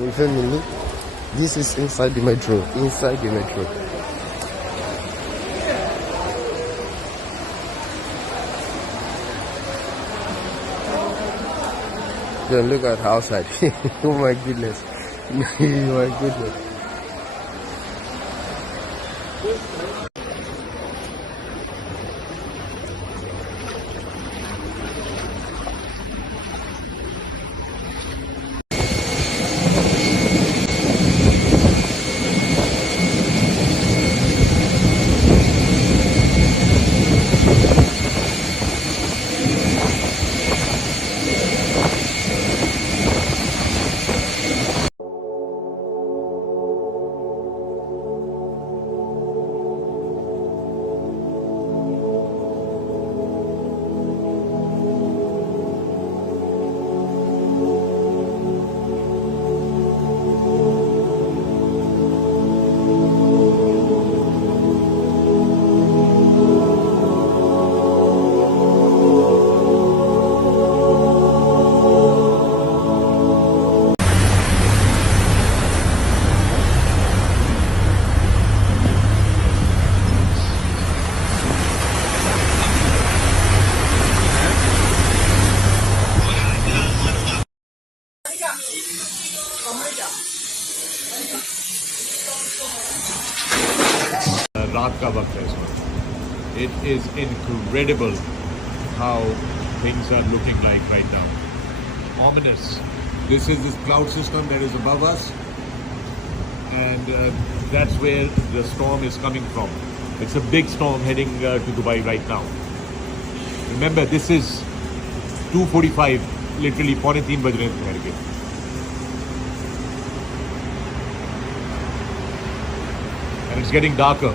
You filming me? This is inside the metro. Inside the metro. Then look at outside. Oh my goodness. Oh my goodness. रात का वक्त है इस वक्त. It is incredible how things are looking like right now. Ominous. This is this cloud system that is above us, and that's where the storm is coming from. It's a big storm heading to Dubai right now. Remember, this is 2:45, literally 3:45 बज रहे हैं दोपहर के. And it's getting darker.